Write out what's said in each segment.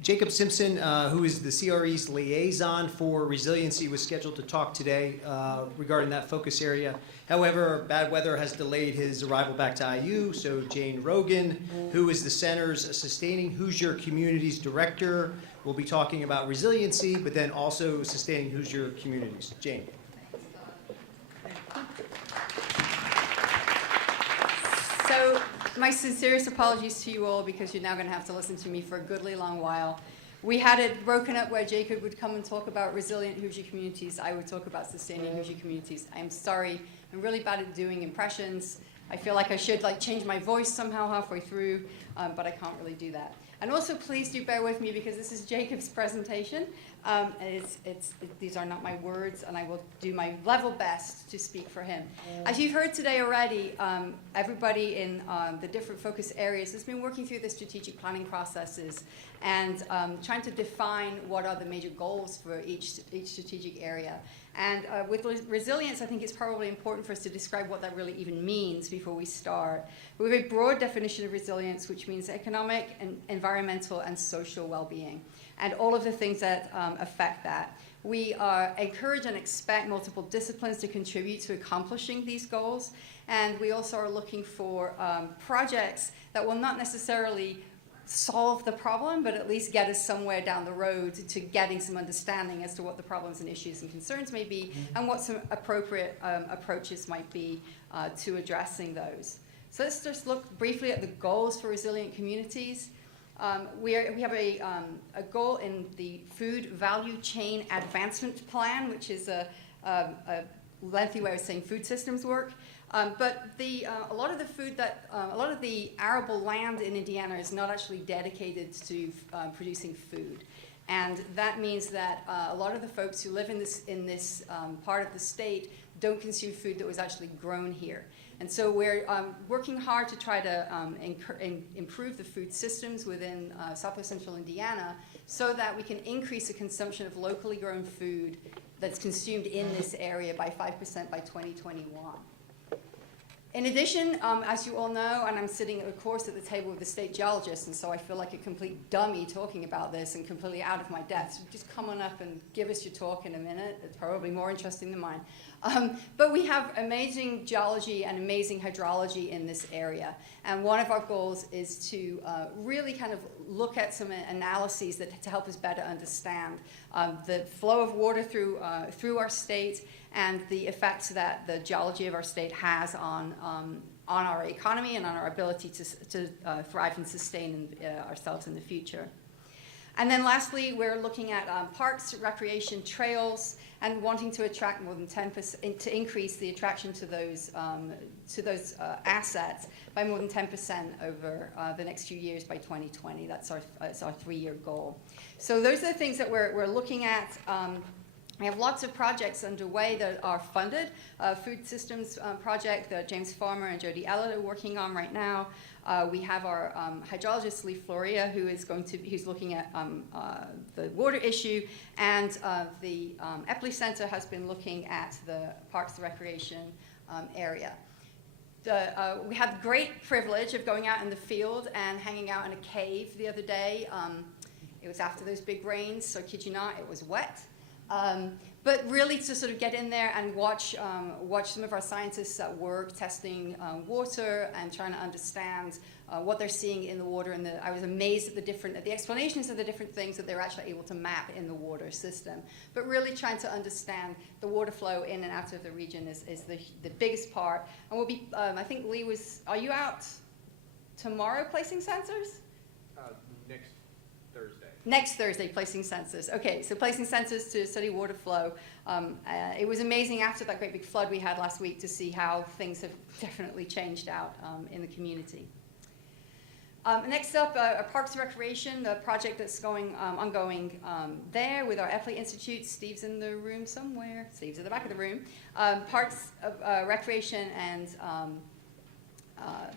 Jacob Simpson, who is the CRE's liaison for resiliency, was scheduled to talk today regarding that focus area. However, bad weather has delayed his arrival back to IU, so Jane Rogan, who is the center's Sustaining Hoosier Communities Director, will be talking about resiliency, but then also sustaining Hoosier communities. Jane. So my sincerest apologies to you all, because you're now going to have to listen to me for a goodly long while. We had it broken up where Jacob would come and talk about resilient Hoosier communities. I would talk about sustaining Hoosier communities. I'm sorry. I'm really bad at doing impressions. I feel like I should change my voice somehow halfway through, but I can't really do that. And also, please do bear with me, because this is Jacob's presentation. These are not my words, and I will do my level best to speak for him. As you've heard today already, everybody in the different focus areas has been working through the strategic planning processes and trying to define what are the major goals for each strategic area. And with resilience, I think it's probably important for us to describe what that really even means before we start. We have a broad definition of resilience, which means economic, and environmental, and social well-being, and all of the things that affect that. We encourage and expect multiple disciplines to contribute to accomplishing these goals, and we also are looking for projects that will not necessarily solve the problem, but at least get us somewhere down the road to getting some understanding as to what the problems and issues and concerns may be, and what some appropriate approaches might be to addressing those. So let's just look briefly at the goals for resilient communities. We have a goal in the Food Value Chain Advancement Plan, which is a lengthy way of saying food systems work. But a lot of the arable land in Indiana is not actually dedicated to producing food, and that means that a lot of the folks who live in this part of the state don't consume food that was actually grown here. And so we're working hard to try to improve the food systems within Southwest Central Indiana, so that we can increase the consumption of locally grown food that's consumed in this area by 5% by 2021. In addition, as you all know, and I'm sitting, of course, at the table with the state geologist, and so I feel like a complete dummy talking about this and completely out of my depth. So just come on up and give us your talk in a minute. It's probably more interesting than mine. But we have amazing geology and amazing hydrology in this area. And one of our goals is to really kind of look at some analyses to help us better understand the flow of water through our state, and the effects that the geology of our state has on our economy and on our ability to thrive and sustain ourselves in the future. And then lastly, we're looking at parks, recreation, trails, and wanting to attract more than 10%, to increase the attraction to those assets by more than 10% over the next few years by 2020. That's our 3-year goal. So those are the things that we're looking at. We have lots of projects underway that are funded. Food systems project that James Farmer and Jody Ellett are working on right now. We have our hydrologist Lee Floria, who's looking at the water issue, and the Epley Center has been looking at the Parks and Recreation area. We had the great privilege of going out in the field and hanging out in a cave the other day. It was after those big rains, so kid you not, it was wet. But really to sort of get in there and watch some of our scientists at work testing water and trying to understand what they're seeing in the water. And I was amazed at the explanations of the different things that they're actually able to map in the water system. But really trying to understand the water flow in and out of the region is the biggest part. And we'll be, I think Lee are you out tomorrow placing sensors? Next Thursday, placing sensors. Okay, so placing sensors to study water flow. It was amazing after that great big flood we had last week to see how things have definitely changed out in the community. Next up, Parks and Recreation, the project that's ongoing there with our Epley Institute. Steve's in the room somewhere. Steve's at the back of the room. Parks, Recreation, and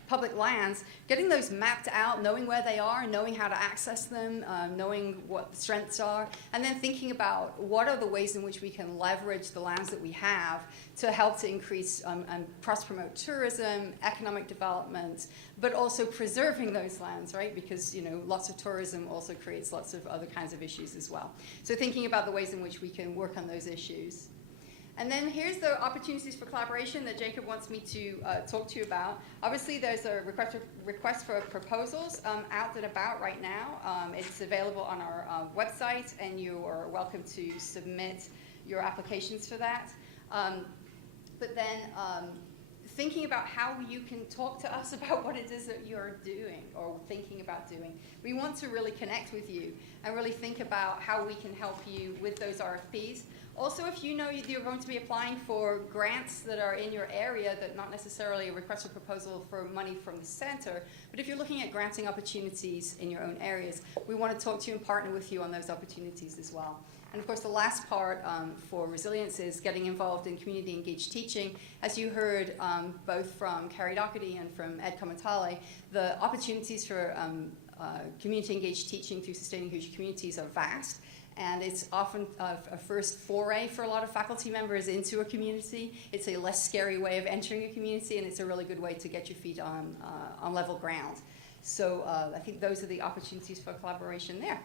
public lands, getting those mapped out, knowing where they are, knowing how to access them, knowing what the strengths are, and then thinking about what are the ways in which we can leverage the lands that we have to help to increase and cross-promote tourism, economic development, but also preserving those lands, right? Because, you know, lots of tourism also creates lots of other kinds of issues as well. So thinking about the ways in which we can work on those issues. And then here's the opportunities for collaboration that Jacob wants me to talk to you about. Obviously, there's a request for proposals out and about right now. It's available on our website, and you are welcome to submit your applications for that. But then thinking about how you can talk to us about what it is that you're doing or thinking about doing. We want to really connect with you and really think about how we can help you with those RFPs. Also, if you know you're going to be applying for grants that are in your area, that not necessarily a request for proposal for money from the center, but if you're looking at granting opportunities in your own areas, we want to talk to you and partner with you on those opportunities as well. And of course, the last part for resilience is getting involved in community engaged teaching. As you heard both from Carrie Doherty and from Ed Kamatale, the opportunities for community engaged teaching through sustaining Hoosier communities are vast. And it's often a first foray for a lot of faculty members into a community. It's a less scary way of entering a community, and it's a really good way to get your feet on level ground. So I think those are the opportunities for collaboration there.